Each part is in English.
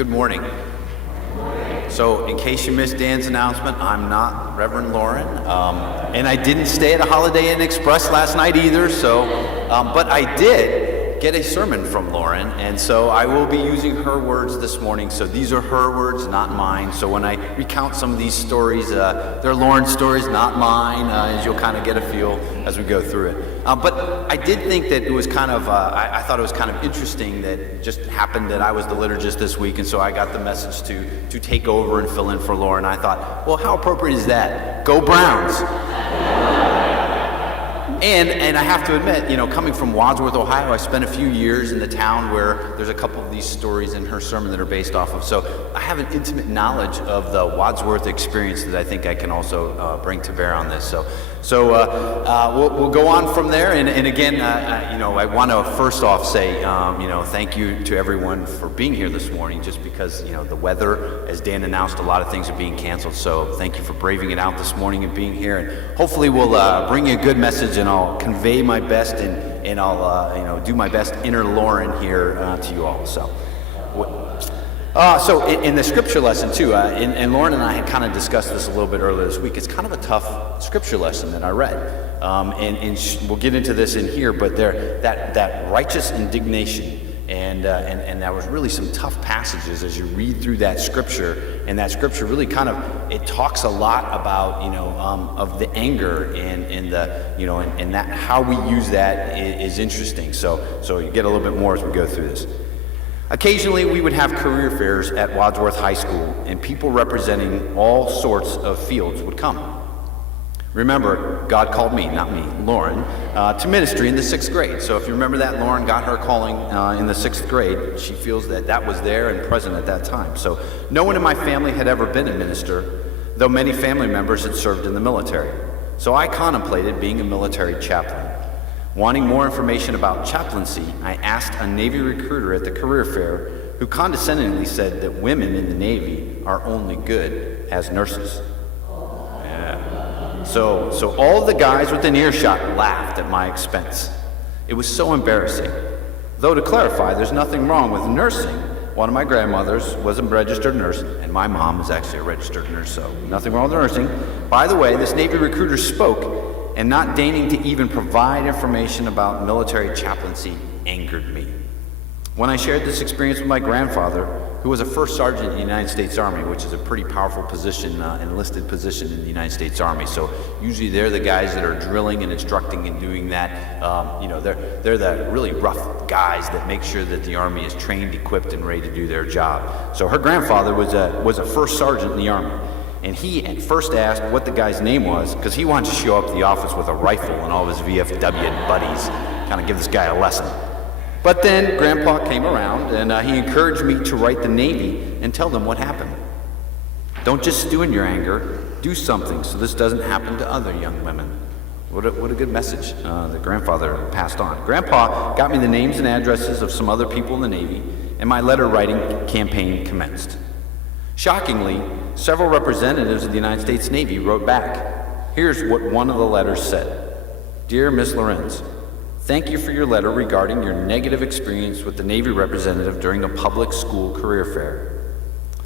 Good morning. So, in case you missed Dan's announcement, I'm not Reverend Lauren, and I didn't stay at a Holiday Inn Express last night either, but I did get a sermon from Lauren, and so I will be using her words this morning. So these are her words, not mine. So when I recount some of these stories, they're Lauren's stories, not mine, as you'll kind of get a feel as we go through it. But I did think that it was kind of, I thought it was kind of interesting that it just happened that I was the liturgist this week, and so I got the message to take over and fill in for Lauren. I thought, well, how appropriate is that? Go Browns! And I have to admit, coming from Wadsworth, Ohio, I spent a few years in the town where there's a couple of these stories in her sermon that are based off of. So I have an intimate knowledge of the Wadsworth experience that I think I can also bring to bear on this. So we'll go on from there. And again, I want to first off say, thank you to everyone for being here this morning, just because, the weather, as Dan announced, a lot of things are being canceled. So thank you for braving it out this morning and being here. And hopefully we'll bring you a good message, and I'll convey my best and I'll do my best inner Lauren here to you all. So in the scripture lesson too, and Lauren and I had kind of discussed this a little bit earlier this week. It's kind of a tough scripture lesson that I read, and we'll get into this in here. But that righteous indignation, and that was really some tough passages as you read through that scripture. And that scripture really it talks a lot about of the anger and that how we use that is interesting. So you get a little bit more as we go through this. Occasionally, we would have career fairs at Wadsworth High School, and people representing all sorts of fields would come. Remember, God called me, not me, Lauren, to ministry in the 6th grade. So if you remember that, Lauren got her calling in the 6th grade. She feels that was there and present at that time. So no one in my family had ever been a minister, though many family members had served in the military. So I contemplated being a military chaplain. Wanting more information about chaplaincy, I asked a Navy recruiter at the career fair, who condescendingly said that women in the Navy are only good as nurses. Yeah. So all the guys within earshot laughed at my expense. It was so embarrassing. Though to clarify, there's nothing wrong with nursing. One of my grandmothers was a registered nurse, and my mom is actually a registered nurse, so nothing wrong with nursing. By the way, this Navy recruiter spoke, and not deigning to even provide information about military chaplaincy angered me. When I shared this experience with my grandfather, who was a first sergeant in the United States Army, which is a pretty powerful position, enlisted position in the United States Army. So usually they're the guys that are drilling and instructing and doing that. They're the really rough guys that make sure that the Army is trained, equipped, and ready to do their job. So her grandfather was a first sergeant in the Army. And he at first asked what the guy's name was, because he wanted to show up at the office with a rifle and all of his VFW buddies, kind of give this guy a lesson. But then Grandpa came around, and he encouraged me to write the Navy and tell them what happened. Don't just stew in your anger, do something so this doesn't happen to other young women. What a good message that grandfather passed on. Grandpa got me the names and addresses of some other people in the Navy, and my letter writing campaign commenced. Shockingly, several representatives of the United States Navy wrote back. Here's what one of the letters said. Dear Ms. Lorincz, thank you for your letter regarding your negative experience with the Navy representative during a public school career fair.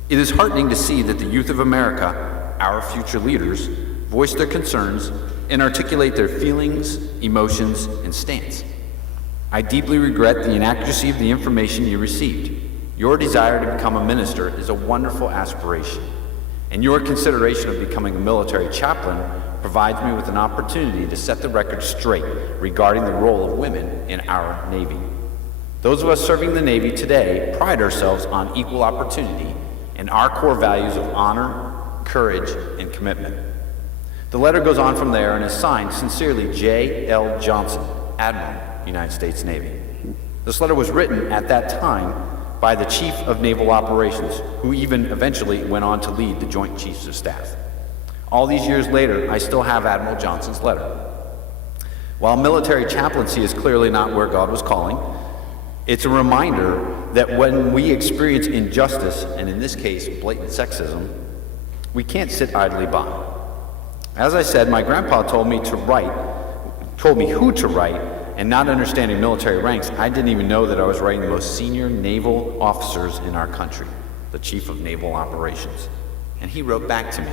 It is heartening to see that the youth of America, our future leaders, voice their concerns and articulate their feelings, emotions, and stance. I deeply regret the inaccuracy of the information you received. Your desire to become a minister is a wonderful aspiration, and your consideration of becoming a military chaplain provides me with an opportunity to set the record straight regarding the role of women in our Navy. Those of us serving the Navy today pride ourselves on equal opportunity and our core values of honor, courage, and commitment. The letter goes on from there and is signed sincerely J.L. Johnson, Admiral, United States Navy. This letter was written at that time by the Chief of Naval Operations, who even eventually went on to lead the Joint Chiefs of Staff. All these years later, I still have Admiral Johnson's letter. While military chaplaincy is clearly not where God was calling, it's a reminder that when we experience injustice, and in this case, blatant sexism, we can't sit idly by. As I said, my grandpa told me who to write, and not understanding military ranks, I didn't even know that I was writing the most senior naval officers in our country. the chief of naval operations. And he wrote back to me.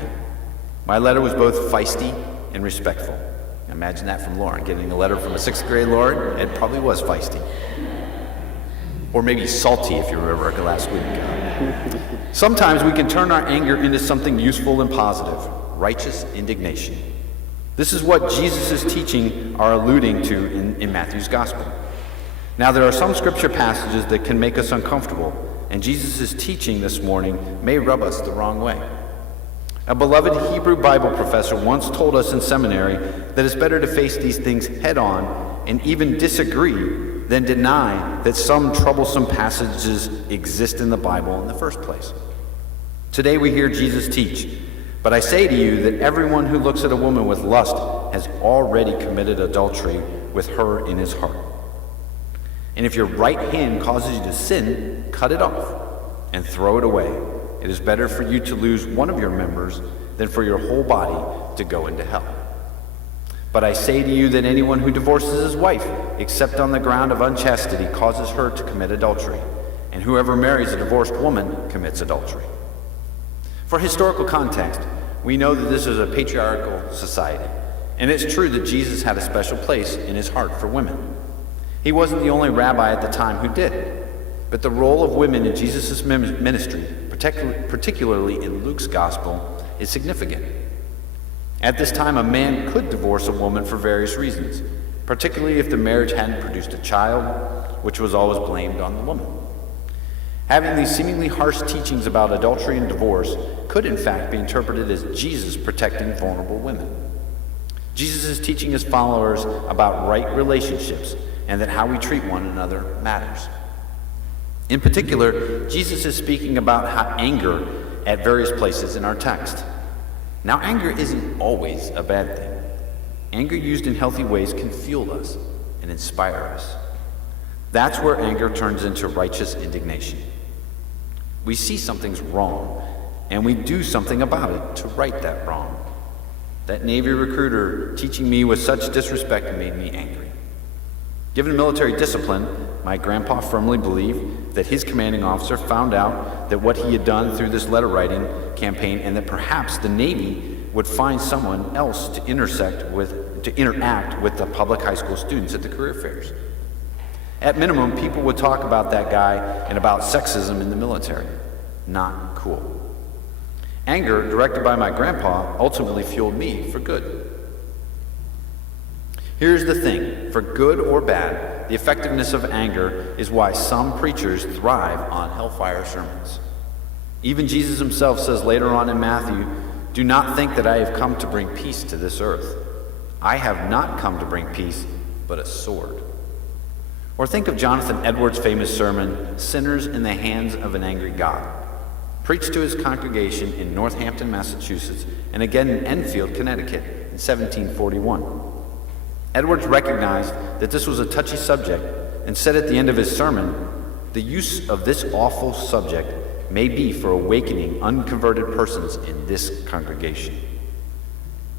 My letter was both feisty and respectful. Imagine that from Lauren, getting a letter from a 6th grade Lauren. It probably was feisty. Or maybe salty, if you remember last week. Sometimes we can turn our anger into something useful and positive, righteous indignation. This is what Jesus' teaching are alluding to in Matthew's gospel. Now, there are some scripture passages that can make us uncomfortable, and Jesus' teaching this morning may rub us the wrong way. A beloved Hebrew Bible professor once told us in seminary that it's better to face these things head on and even disagree than deny that some troublesome passages exist in the Bible in the first place. Today we hear Jesus teach, but I say to you that everyone who looks at a woman with lust has already committed adultery with her in his heart. And if your right hand causes you to sin, cut it off and throw it away. It is better for you to lose one of your members than for your whole body to go into hell. But I say to you that anyone who divorces his wife, except on the ground of unchastity, causes her to commit adultery, and whoever marries a divorced woman commits adultery. For historical context, we know that this is a patriarchal society, and it's true that Jesus had a special place in his heart for women. He wasn't the only rabbi at the time who did, but the role of women in Jesus' ministry, particularly in Luke's gospel, is significant. At this time, a man could divorce a woman for various reasons, particularly if the marriage hadn't produced a child, which was always blamed on the woman. Having these seemingly harsh teachings about adultery and divorce could in fact be interpreted as Jesus protecting vulnerable women. Jesus is teaching his followers about right relationships and that how we treat one another matters. In particular, Jesus is speaking about anger at various places in our text. Now, anger isn't always a bad thing. Anger used in healthy ways can fuel us and inspire us. That's where anger turns into righteous indignation. We see something's wrong, and we do something about it to right that wrong. That Navy recruiter teaching me with such disrespect made me angry. Given military discipline, my grandpa firmly believed that his commanding officer found out that what he had done through this letter writing campaign, and that perhaps the Navy would find someone else to interact with the public high school students at the career fairs. At minimum, people would talk about that guy and about sexism in the military. Not cool. Anger, directed by my grandpa, ultimately fueled me for good. Here's the thing, for good or bad, the effectiveness of anger is why some preachers thrive on hellfire sermons. Even Jesus himself says later on in Matthew, "Do not think that I have come to bring peace to this earth. I have not come to bring peace, but a sword." Or think of Jonathan Edwards' famous sermon, "Sinners in the Hands of an Angry God," preached to his congregation in Northampton, Massachusetts, and again in Enfield, Connecticut in 1741. Edwards recognized that this was a touchy subject and said at the end of his sermon, "The use of this awful subject may be for awakening unconverted persons in this congregation.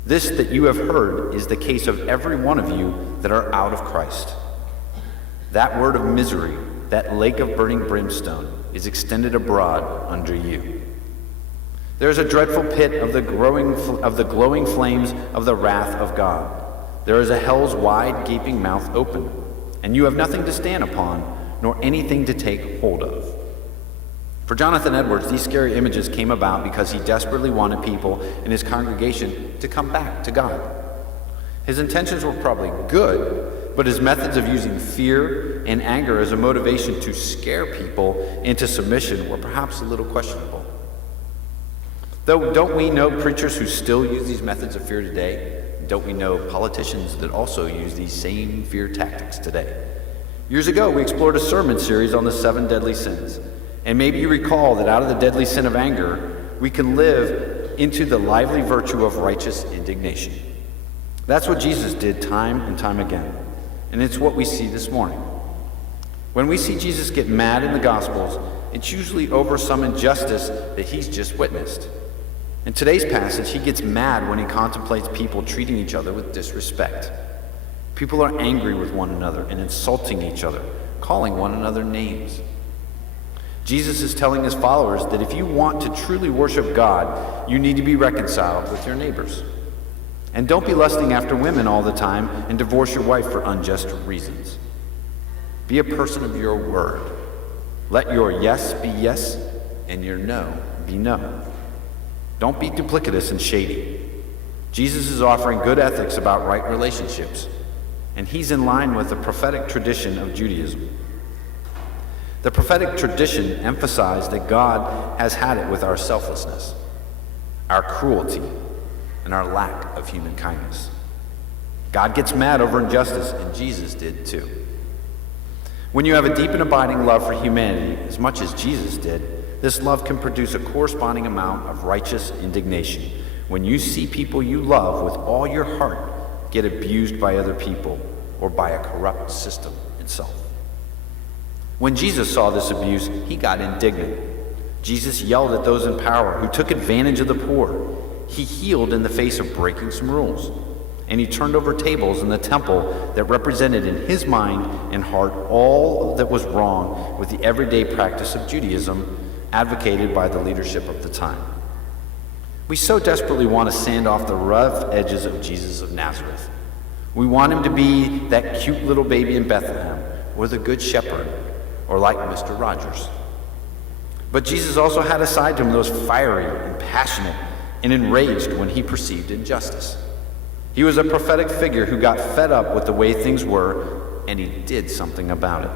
This that you have heard is the case of every one of you that are out of Christ. That word of misery, that lake of burning brimstone, is extended abroad under you. There is a dreadful pit of the glowing flames of the wrath of God. There is a hell's wide gaping mouth open, and you have nothing to stand upon, nor anything to take hold of." For Jonathan Edwards, these scary images came about because he desperately wanted people in his congregation to come back to God. His intentions were probably good, but his methods of using fear and anger as a motivation to scare people into submission were perhaps a little questionable. Though, don't we know preachers who still use these methods of fear today? Don't we know politicians that also use these same fear tactics today? Years ago, we explored a sermon series on the 7 deadly sins. And maybe you recall that out of the deadly sin of anger, we can live into the lively virtue of righteous indignation. That's what Jesus did time and time again. And it's what we see this morning. When we see Jesus get mad in the Gospels, it's usually over some injustice that he's just witnessed. In today's passage, he gets mad when he contemplates people treating each other with disrespect. People are angry with one another and insulting each other, calling one another names. Jesus is telling his followers that if you want to truly worship God, you need to be reconciled with your neighbors. And don't be lusting after women all the time and divorce your wife for unjust reasons. Be a person of your word. Let your yes be yes and your no be no. Don't be duplicitous and shady. Jesus is offering good ethics about right relationships, and he's in line with the prophetic tradition of Judaism. The prophetic tradition emphasized that God has had it with our selflessness, our cruelty, and our lack of human kindness. God gets mad over injustice, and Jesus did too. When you have a deep and abiding love for humanity, as much as Jesus did, this love can produce a corresponding amount of righteous indignation when you see people you love with all your heart get abused by other people or by a corrupt system itself. When Jesus saw this abuse, he got indignant. Jesus yelled at those in power who took advantage of the poor. He healed in the face of breaking some rules. And he turned over tables in the temple that represented in his mind and heart all that was wrong with the everyday practice of Judaism advocated by the leadership of the time. We so desperately want to sand off the rough edges of Jesus of Nazareth. We want him to be that cute little baby in Bethlehem, or the good shepherd, or like Mr. Rogers. But Jesus also had a side to him that was fiery and passionate and enraged when he perceived injustice. He was a prophetic figure who got fed up with the way things were, and he did something about it.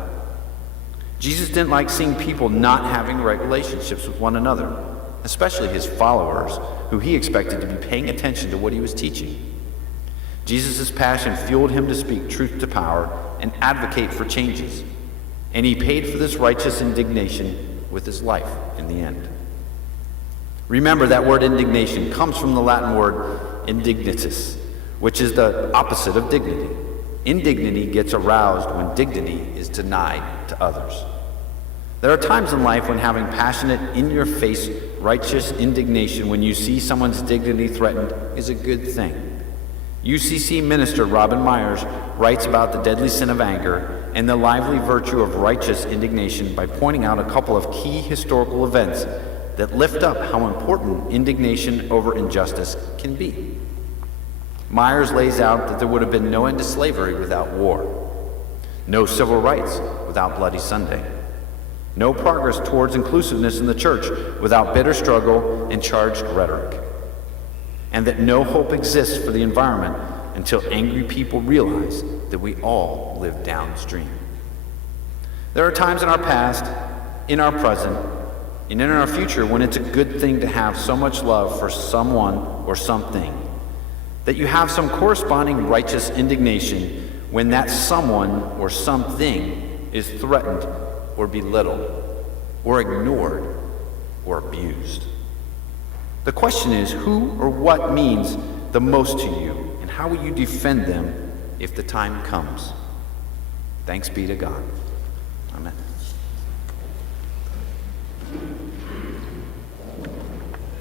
Jesus didn't like seeing people not having right relationships with one another, especially his followers, who he expected to be paying attention to what he was teaching. Jesus' passion fueled him to speak truth to power and advocate for changes, and he paid for this righteous indignation with his life in the end. Remember, that word indignation comes from the Latin word indignitas, which is the opposite of dignity. Indignity gets aroused when dignity is denied to others. There are times in life when having passionate, in-your-face, righteous indignation when you see someone's dignity threatened is a good thing. UCC minister Robin Myers writes about the deadly sin of anger and the lively virtue of righteous indignation by pointing out a couple of key historical events that lift up how important indignation over injustice can be. Myers lays out that there would have been no end to slavery without war, no civil rights without Bloody Sunday, no progress towards inclusiveness in the church without bitter struggle and charged rhetoric, and that no hope exists for the environment until angry people realize that we all live downstream. There are times in our past, in our present, and in our future when it's a good thing to have so much love for someone or something that you have some corresponding righteous indignation when that someone or something is threatened or belittled or ignored or abused. The question is, who or what means the most to you, and how will you defend them if the time comes? Thanks be to God. Amen.